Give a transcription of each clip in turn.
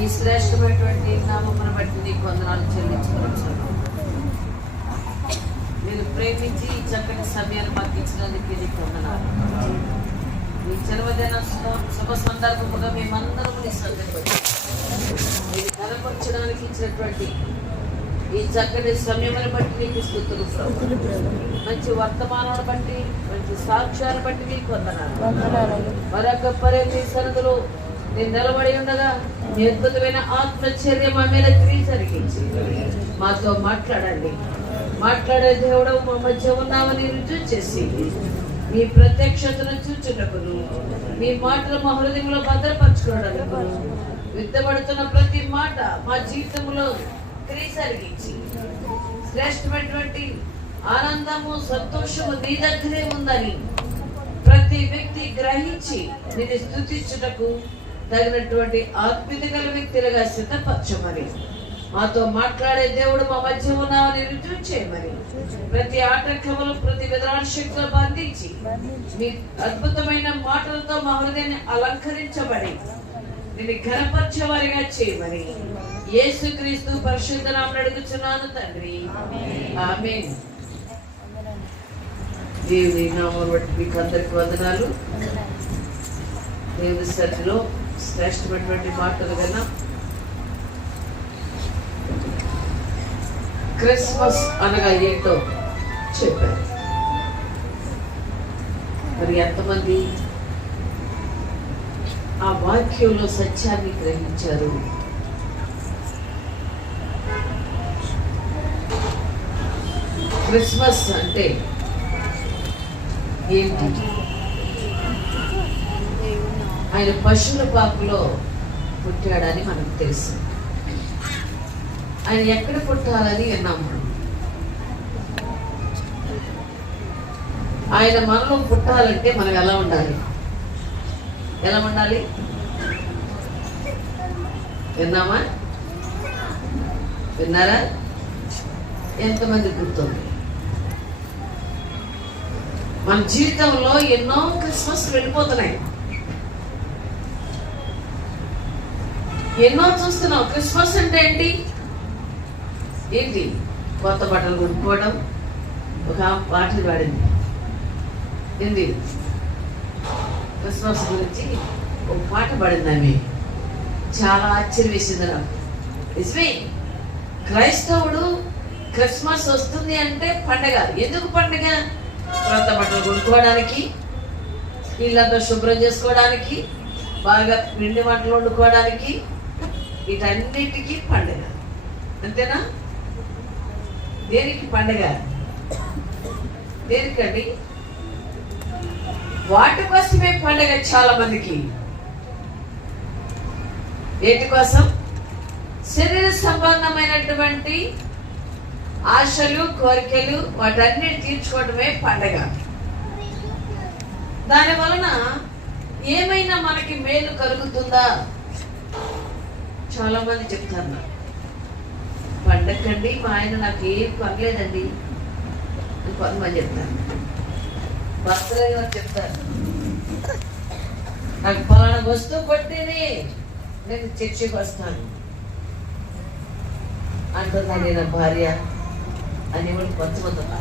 ఈ శ్రేష్టమైనటువంటి నామమును బట్టి నీకు వందనాలు చెల్లించుకోవచ్చు నేను ప్రేమించి ఈ చక్కటి సమయాన్ని మాకు ఇచ్చినందుకు నీకు వందనాలు. ఈ జన్మదిన శుభ- సందర్భముగా మేమందరం నీ వచ్చాం. మీరు కనపరచడానికి ఇచ్చినటువంటి ఈ చక్కటి సమయమును బట్టి నీకు స్థుతులు మంచి వర్తమానాన్ని బట్టి మంచి సాక్ష్యాన్ని బట్టి నీకు వందనాలు. మరొక పరే మీ సన్నిధిలో నేను నిలబడి ఉండగా మీ అద్భుతమైన ఆత్మచర్య మా మీద క్రియ జరిగించి మాతో మాట్లాడండి. మాట్లాడే దేవుడు మా మధ్య ఉన్నామని రుజువు చేసి మీ ప్రత్యక్షతను చూచుటకును మీ మాటలు మా హృదయంలో భద్రపరచుకోవడానికి విత్తబడుతున్న ప్రతి మాట మా జీవితంలో క్రియ జరిగించి శ్రేష్టమైనటువంటి ఆనందము సంతోషము నీ దగ్గరే ఉందని ప్రతి వ్యక్తి గ్రహించి నేను స్థుతించుటకు తగినటువంటి ఆత్మీయత గల వ్యక్తులుగా సిద్ధపరచమని మాతో మాట్లాడే దేవుడు మా మధ్య ఉన్నామని రుజువు చేయమని ప్రతి ఆటంకములు ప్రతి విధానశక్తులు బంధించి మీ అద్భుతమైన మాటలతో మా హృదయాన్ని అలంకరించబడి నేను ఘనపరచేవారిగా చేయమని యేసుక్రీస్తు పరిశుద్ధ నామని అడుగుచున్నాను తండ్రి. ఆమె దేవుని నామం బట్టి మీకు అందరికి వందనాలు. దేవుని సన్నిధిలో శ్రేష్టమైనటువంటి మాటలు కదా క్రిస్మస్ అనగా ఏంటో చెప్పారు. మరి ఎంతమంది ఆ వాక్యంలో సత్యాన్ని గ్రహించారు? క్రిస్మస్ అంటే ఏంటి? ఆయన పశువుల పాకులో పుట్టాడని మనకు తెలుసు. ఆయన ఎక్కడ పుట్టాలని విన్నాం మనం. ఆయన మనలో పుట్టాలంటే మనం ఎలా ఉండాలి? ఎలా ఉండాలి? విన్నామా? విన్నారా? ఎంతమంది గుర్తుంది మన జీవితంలో ఎన్నో క్రిస్మస్ వెళ్ళిపోతున్నాయి. ఎన్నో చూస్తున్నాం క్రిస్మస్ అంటే ఏంటి? ఏంటి? కొత్త బట్టలు కొనుక్కోవడం ఒక పాటలు పాడింది ఏంటి? క్రిస్మస్ గురించి ఒక పాట పాడింది ఆమె చాలా ఆశ్చర్యం వేసింది నాకు. నిజమే క్రైస్తవుడు క్రిస్మస్ వస్తుంది అంటే పండగ. ఎందుకు పండగ? కొత్త బట్టలు కొనుక్కోవడానికి ఇళ్ళంతా శుభ్రం చేసుకోవడానికి బాగా పిండి వంటలు వండుకోవడానికి వీటన్నిటికీ పండగ. అంతేనా? దేనికి పండగ? దేనికండి? వాటి కోసమే పండగ చాలా మందికి. వేటి కోసం? శరీర సంబంధమైనటువంటి ఆశలు కోరికలు వాటన్ని తీర్చుకోవడమే పండగ. దాని వలన ఏమైనా మనకి మేలు కలుగుతుందా? చాలా మంది చెప్తారు నాకు. పండగండి మా ఆయన నాకు ఏం పర్లేదండి కొంతమంది చెప్తారు భర్తలైన వారు చెప్తారు. నాకు పలానా వస్తువు కొట్టేనే నేను చర్చికి వస్తాను అంటున్నాను నా భార్య అని కూడా కొంతమంది.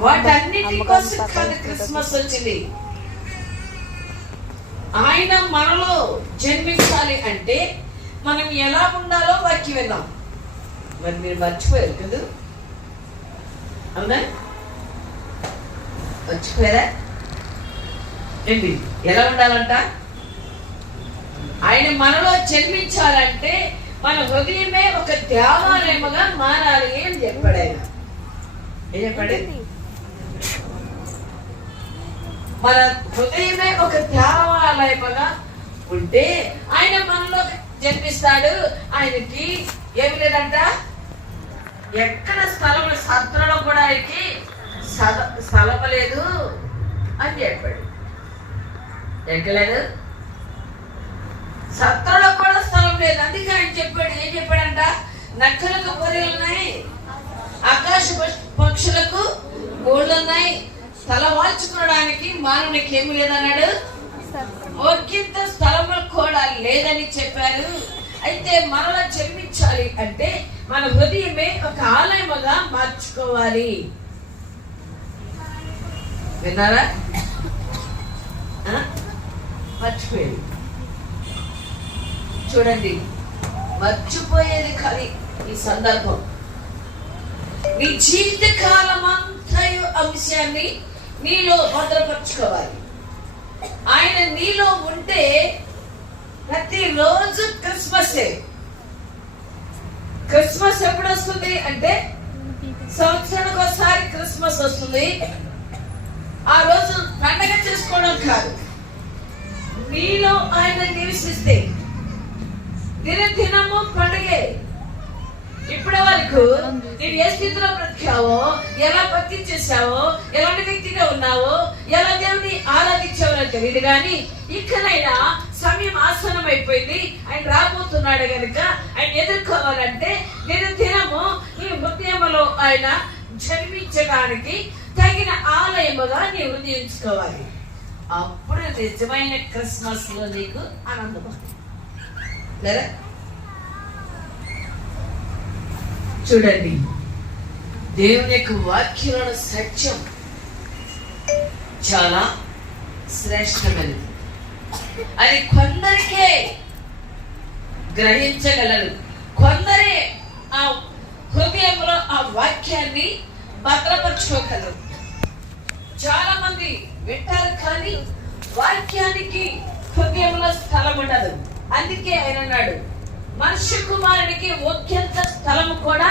వాటన్నిటి కోసం క్రిస్మస్ వచ్చింది. ఆయన మనలో జన్మించాలి అంటే మనం ఎలా ఉండాలో వాక్యం విన్నాం. మరి మీరు మర్చిపోయారు కదా? అవునా? మర్చిపోయారా? ఏంటి? ఎలా ఉండాలంట? ఆయన మనలో జన్మించాలంటే మన హృదయమే ఒక దేవాలయముగా మారాలి అని చెప్పాడు ఆయన. ఏం చెప్పాడు? మన హృదయమే ఒక దేవాలయముగా ఉంటే ఆయన మనలో జన్మిస్తాడు. ఆయనకి ఏమి లేదంట? ఎక్కడ స్థలం సత్రలో కూడా ఆయనకి స్థలం లేదు అని చెప్పాడు. ఎక్కలేదు సత్రలో కూడా స్థలం లేదు. అందుకే ఆయన చెప్పాడు. ఏం చెప్పాడంట? నక్కలకు పొరలు ఉన్నాయి. ఆకాశ పక్షులకు గోళ్ళు ఉన్నాయి. తల వాల్చుకోవడానికి మానవునికి ఏమి లేదన్నాడు? ఒకంత స్థలము కూడా లేదని చెప్పారు. అయితే మనలా జన్మించాలి అంటే మన హృదయమే ఒక ఆలయముగా మార్చుకోవాలి. విన్నారా? మర్చిపోయేది చూడండి మర్చిపోయేది కానీ ఈ సందర్భం. నీ జీవిత కాలం అంతయు అంశాన్ని నీలో భద్రపరచుకోవాలి. ఆయన నీలో ఉంటే ప్రతిరోజు క్రిస్మస్. క్రిస్మస్ ఎప్పుడు వస్తుంది అంటే సంవత్సరానికి ఒకసారి క్రిస్మస్ వస్తుంది. ఆ రోజు పండగ చేసుకోవడం కాదు. నీలో ఆయన నివసిస్తే దినదినము పండుగే. ఇప్పుడు వరకు నేను ఏ స్థితిలో బ్రతికావో ఎలా భక్తి చేశావో ఎలాంటి వ్యక్తిగా ఉన్నావో ఎలా దేవుని ఆరాధించావో తెలియదు కానీ ఇక్కడైనా సమయం ఆసనం అయిపోయింది ఆయన రాబోతున్నాడు గనుక ఆయన ఎదుర్కోవాలంటే నేను దినము ఈ హృదయములో ఆయన జన్మించడానికి తగిన ఆలయముగా నీవు హృదయించుకోవాలి అప్పుడు నిజమైన క్రిస్మస్లో నీకు ఆనందం లేదా చూడండి. దేవుని యొక్క వాక్యంలో సత్యం చాలా శ్రేష్టమైనది. అది కొందరికే గ్రహించగలరు కొందరే ఆ హృదయంలో ఆ వాక్యాన్ని భద్రపరచుకోగలరు. చాలా మంది వింటారు కానీ వాక్యానికి హృదయంలో స్థలం ఉండదు. అందుకే ఆయన అన్నాడు మనుష్య కుమారునికి ఒక్యంత స్థలం కూడా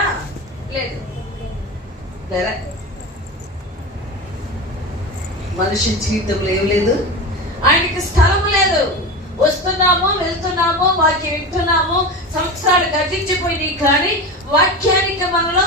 లేదు? మనిషి జీవితంలో ఏం లేదు? ఆయనకి స్థలం లేదు. వస్తున్నాము వెళ్తున్నాము వాక్యం వింటున్నాము సంవత్సరాలు గతించిపోయినాయి కానీ వాక్యానికి మనలో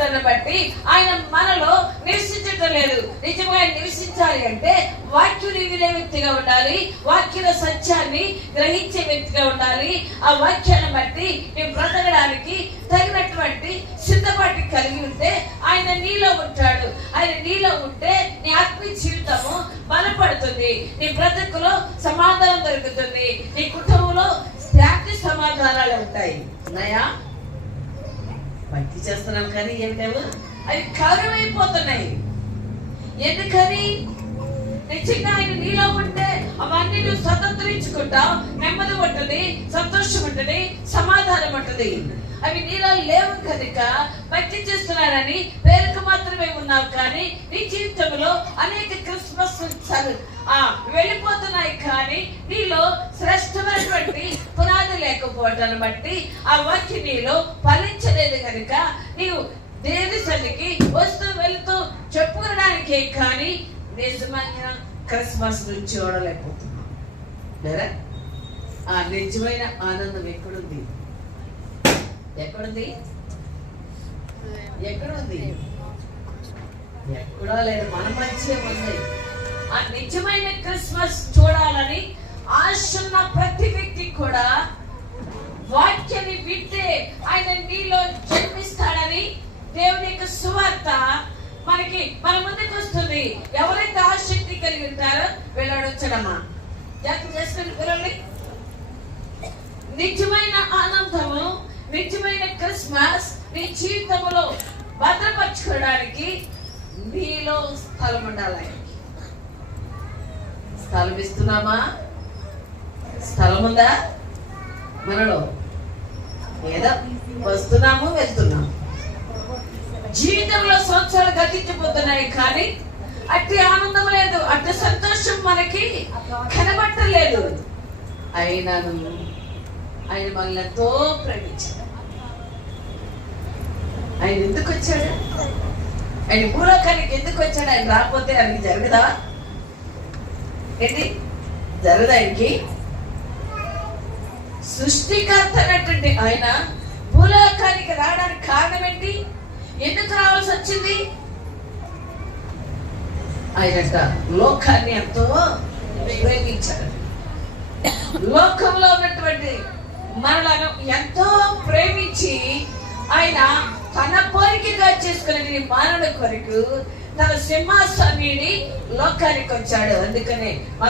లేకపోవటాన్ని బట్టి ఆయన మనలో నివసించటం లేదు. నిజంగా ఆయన నివసించాలి అంటే వాక్యుని వినే వ్యక్తిగా ఉండాలి. వాక్యుల సత్యాన్ని గ్రహించే వ్యక్తిగా ఉండాలి. ఆ వాక్యాన్ని బట్టి నేను బ్రతకడానికి తగినటువంటి సిద్ధపాటు కలిగి ఉంటే ఆయన నీలో ఉంటాడు. ఆయన నీలో ఉంటే నీ ఆత్మీయ జీవితము బలపడుతుంది. నీ బ్రతుకులో సమాధానం దొరుకుతుంది. నీ కుటుంబంలో శాంతి సమాధానాలు ఉంటాయి. నయా? భక్తి చేస్తున్నాం కానీ ఏమి లేవు అవి కరువైపోతున్నాయి ఎందుకని? నిజంగా ఆయన నీలో ఉంటే అవన్నీ నువ్వు స్వతంత్రించుకుంటావు. నెమ్మది ఉంటుంది సంతోషం ఉంటుంది సమాధానం ఉంటుంది. అవి నీలో లేవు కనుక భక్తి చేస్తున్నానని పేరుకు మాత్రమే ఉన్నావు కానీ నీ జీవితంలో అనేక క్రిస్మస్ ఆ వెళ్ళిపోతున్నాయి కానీ నీలో శ్రేష్టమైనటువంటి పునాది లేకపోవటాన్ని బట్టి ఆ వాక్యం నీలో ఫలించలేదు కనుక నీవు దేవి సన్నికి వస్తూ వెళుతూ చెప్పుకోవడానికే కానీ నిజమైన క్రిస్మస్ నుంచి చూడలేకపోతున్నాం. లేదా? ఆ నిజమైన ఆనందం ఎక్కడుంది? ఎక్కడుంది? ఎక్కడుంది? ఎక్కడా లేదు మన మధ్య ఉంది. ఆ నిజమైన క్రిస్మస్ చూడాలని ఆశున్న ప్రతి వ్యక్తి కూడా వాక్యాన్ని వింటే ఆయన నీలో జన్మిస్తాడని దేవుని యొక్క సువార్త మనకి మన ముందుకు వస్తుంది ఎవరైతే ఆసక్తి కలిగి ఉంటారో వెళ్ళడొచ్చడమ్మా జాగ్రత్త చేసుకుని పిల్లల్ని. నిజమైన ఆనందము నిజమైన క్రిస్మస్ నీ జీవితంలో భద్రపరచుకోవడానికి నీలో స్థలం ఉండాలి. స్థలం ఇస్తున్నామా? స్థలం ఉందా? మనలో. ఏదో వస్తున్నాము వెళ్తున్నాము. జీవితంలో సంవత్సరాలు గతించిపోతున్నాయి కానీ అట్టి ఆనందం లేదు అట్టి సంతోషం మనకి కనబట్టలేదు. అయినా ఆయన మనల్ని ఎంతో ప్రేమించాడు ఆయన ఎందుకు వచ్చాడు? ఆయన భూలోకానికి ఎందుకు వచ్చాడు? ఆయన రాకపోతే ఆయనకి జరగదా? ఏంటి? జరగదా ఆయనకి? సృష్టికర్త అన్నటువంటి ఆయన భూలోకానికి రావడానికి కారణం ఏంటి? ఎందుకు రావాల్సి వచ్చింది? ఆయనట లోకాన్ని ఎంతో ప్రేమించాడు. లోకంలో ఉన్నటువంటి మనలను ఎంతో ప్రేమించి ఆయన తన కోరికగా చేసుకునే మానవుడి కొరకు తన సింహాస్వామిని లోకానికి వచ్చాడు అందుకనే